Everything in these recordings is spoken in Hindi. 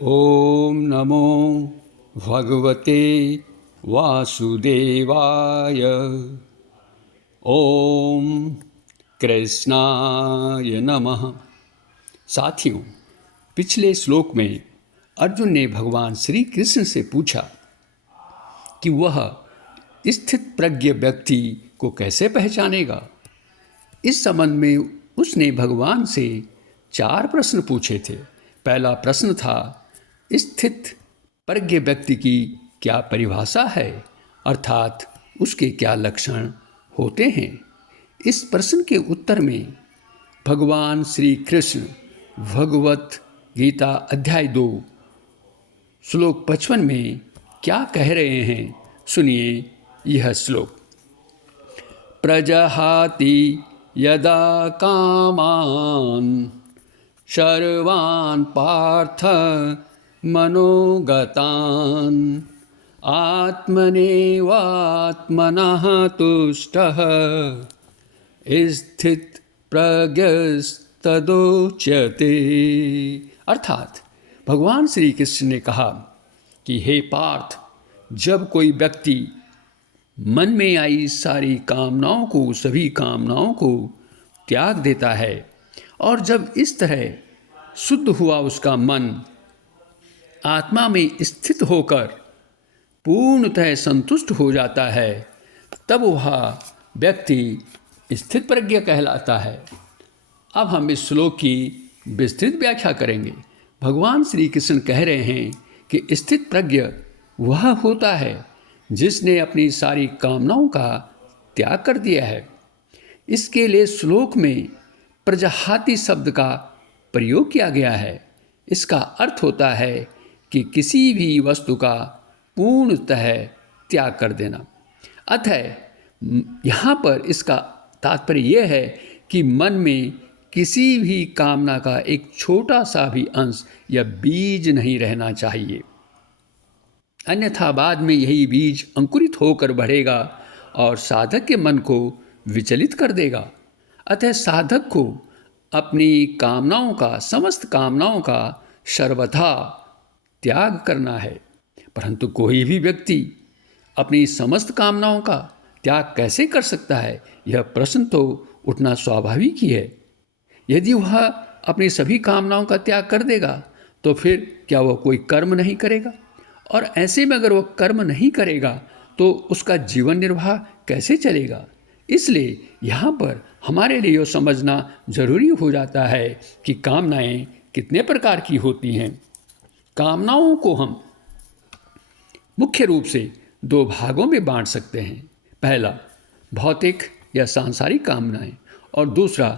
ॐ नमो भगवते वासुदेवाय। ओम कृष्णाय नमः। साथियों, पिछले श्लोक में अर्जुन ने भगवान श्री कृष्ण से पूछा कि वह स्थित प्रज्ञ व्यक्ति को कैसे पहचानेगा। इस संबंध में उसने भगवान से 4 प्रश्न पूछे थे। पहला प्रश्न था, स्थित प्रज्ञ व्यक्ति की क्या परिभाषा है, अर्थात उसके क्या लक्षण होते हैं। इस प्रश्न के उत्तर में भगवान श्री कृष्ण भगवत गीता अध्याय 2 श्लोक 55 में क्या कह रहे हैं, सुनिए यह श्लोक। प्रजहाति यदा कामान् सर्वान् पार्थ मनोगतान् आत्मनेवात्मनः तुष्टः स्थित प्रज्ञस्तदोच्यते। अर्थात भगवान श्री कृष्ण ने कहा कि हे पार्थ, जब कोई व्यक्ति मन में आई सारी कामनाओं को, सभी कामनाओं को त्याग देता है और जब इस तरह शुद्ध हुआ उसका मन आत्मा में स्थित होकर पूर्णतः संतुष्ट हो जाता है, तब वह व्यक्ति स्थित प्रज्ञ कहलाता है। अब हम इस श्लोक की विस्तृत व्याख्या करेंगे। भगवान श्री कृष्ण कह रहे हैं कि स्थित प्रज्ञ वह होता है जिसने अपनी सारी कामनाओं का त्याग कर दिया है। इसके लिए श्लोक में प्रजहाति शब्द का प्रयोग किया गया है। इसका अर्थ होता है कि किसी भी वस्तु का पूर्णतः त्याग कर देना। अतः यहाँ पर इसका तात्पर्य यह है कि मन में किसी भी कामना का एक छोटा सा भी अंश या बीज नहीं रहना चाहिए, अन्यथा बाद में यही बीज अंकुरित होकर बढ़ेगा और साधक के मन को विचलित कर देगा। अतः साधक को अपनी कामनाओं का, समस्त कामनाओं का सर्वथा त्याग करना है। परंतु कोई भी व्यक्ति अपनी समस्त कामनाओं का त्याग कैसे कर सकता है, यह प्रश्न तो उठना स्वाभाविक ही है। यदि वह अपनी सभी कामनाओं का त्याग कर देगा तो फिर क्या वह कोई कर्म नहीं करेगा, और ऐसे में अगर वह कर्म नहीं करेगा तो उसका जीवन निर्वाह कैसे चलेगा। इसलिए यहाँ पर हमारे लिए यह समझना जरूरी हो जाता है कि कामनाएं कितने प्रकार की होती हैं। कामनाओं को हम मुख्य रूप से 2 भागों में बांट सकते हैं। पहला भौतिक या सांसारिक कामनाएं और दूसरा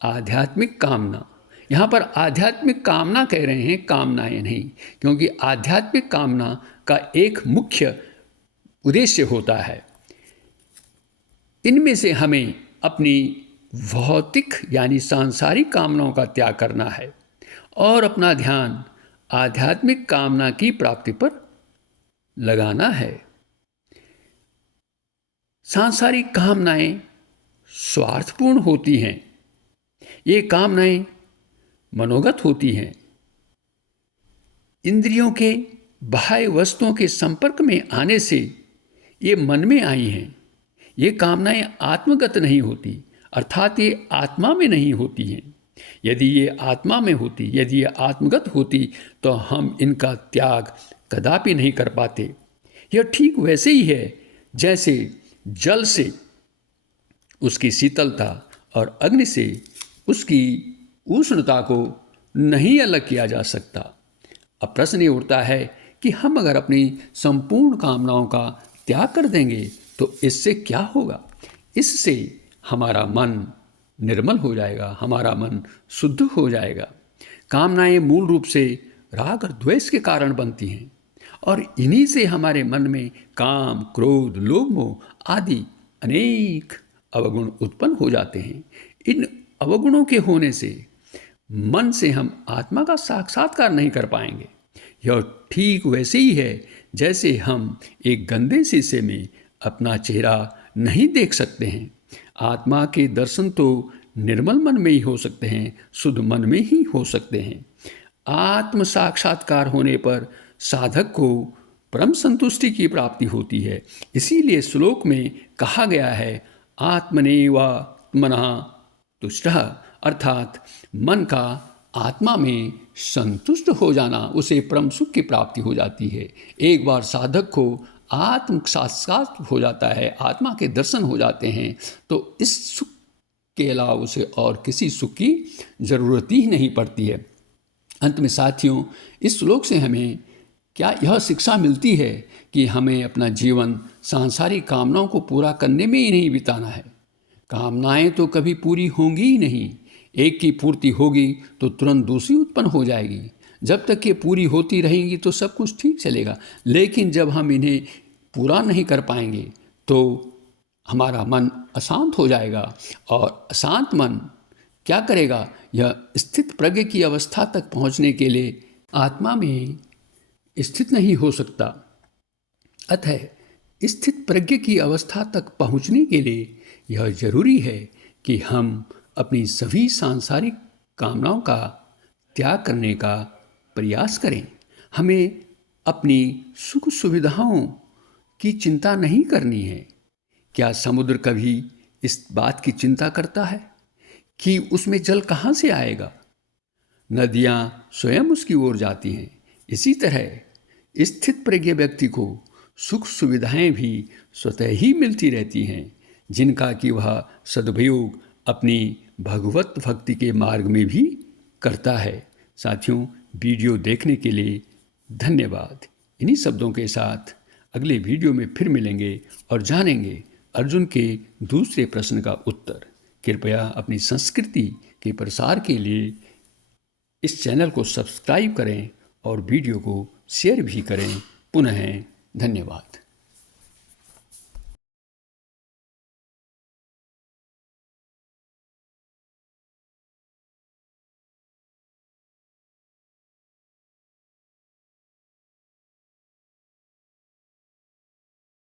आध्यात्मिक कामना। यहाँ पर आध्यात्मिक कामना कह रहे हैं, कामनाएं नहीं, क्योंकि आध्यात्मिक कामना का एक मुख्य उद्देश्य होता है। इनमें से हमें अपनी भौतिक यानी सांसारिक कामनाओं का त्याग करना है और अपना ध्यान आध्यात्मिक कामना की प्राप्ति पर लगाना है। सांसारिक कामनाएं स्वार्थपूर्ण होती हैं। ये कामनाएं मनोगत होती हैं। इंद्रियों के बाह्य वस्तुओं के संपर्क में आने से ये मन में आई हैं। ये कामनाएं आत्मगत नहीं होती, अर्थात ये आत्मा में नहीं होती हैं। यदि ये आत्मा में होती, यदि ये आत्मगत होती तो हम इनका त्याग कदापि नहीं कर पाते। यह ठीक वैसे ही है जैसे जल से उसकी शीतलता और अग्नि से उसकी उष्णता को नहीं अलग किया जा सकता। अब प्रश्न ये उठता है कि हम अगर अपनी संपूर्ण कामनाओं का त्याग कर देंगे तो इससे क्या होगा। इससे हमारा मन निर्मल हो जाएगा, हमारा मन शुद्ध हो जाएगा। कामनाएं मूल रूप से राग और द्वेष के कारण बनती हैं और इन्हीं से हमारे मन में काम, क्रोध, लोभ, मोह आदि अनेक अवगुण उत्पन्न हो जाते हैं। इन अवगुणों के होने से मन से हम आत्मा का साक्षात्कार नहीं कर पाएंगे। यह ठीक वैसे ही है जैसे हम एक गंदे शीशे में अपना चेहरा नहीं देख सकते हैं। आत्मा के दर्शन तो निर्मल मन में ही हो सकते हैं, शुद्ध मन में ही हो सकते हैं। आत्म साक्षात्कार होने पर साधक को परम संतुष्टि की प्राप्ति होती है। इसीलिए श्लोक में कहा गया है आत्मनेवात्मनः तुष्टः, अर्थात मन का आत्मा में संतुष्ट हो जाना, उसे परम सुख की प्राप्ति हो जाती है। एक बार साधक को आत्म साक्षात्कार हो जाता है, आत्मा के दर्शन हो जाते हैं, तो इस सुख के अलावा उसे और किसी सुख की ज़रूरत ही नहीं पड़ती है। अंत में साथियों, इस श्लोक से हमें क्या यह शिक्षा मिलती है कि हमें अपना जीवन सांसारिक कामनाओं को पूरा करने में ही नहीं बिताना है। कामनाएं तो कभी पूरी होंगी ही नहीं। एक की पूर्ति होगी तो तुरंत दूसरी उत्पन्न हो जाएगी। जब तक ये पूरी होती रहेंगी तो सब कुछ ठीक चलेगा, लेकिन जब हम इन्हें पूरा नहीं कर पाएंगे तो हमारा मन अशांत हो जाएगा, और अशांत मन क्या करेगा? यह स्थित प्रज्ञ की अवस्था तक पहुंचने के लिए आत्मा में स्थित नहीं हो सकता। अतः स्थित प्रज्ञ की अवस्था तक पहुंचने के लिए यह जरूरी है कि हम अपनी सभी सांसारिक कामनाओं का त्याग करने का प्रयास करें। हमें अपनी सुख सुविधाओं की चिंता नहीं करनी है। क्या समुद्र कभी इस बात की चिंता करता है कि उसमें जल कहाँ से आएगा? नदियाँ स्वयं उसकी ओर जाती हैं। इसी तरह स्थित प्रज्ञ व्यक्ति को सुख सुविधाएं भी स्वतः ही मिलती रहती हैं, जिनका कि वह सदुपयोग अपनी भगवत भक्ति के मार्ग में भी करता है। साथियों, वीडियो देखने के लिए धन्यवाद। इन्हीं शब्दों के साथ अगले वीडियो में फिर मिलेंगे और जानेंगे अर्जुन के दूसरे प्रश्न का उत्तर। कृपया अपनी संस्कृति के प्रसार के लिए इस चैनल को सब्सक्राइब करें और वीडियो को शेयर भी करें। पुनः धन्यवाद।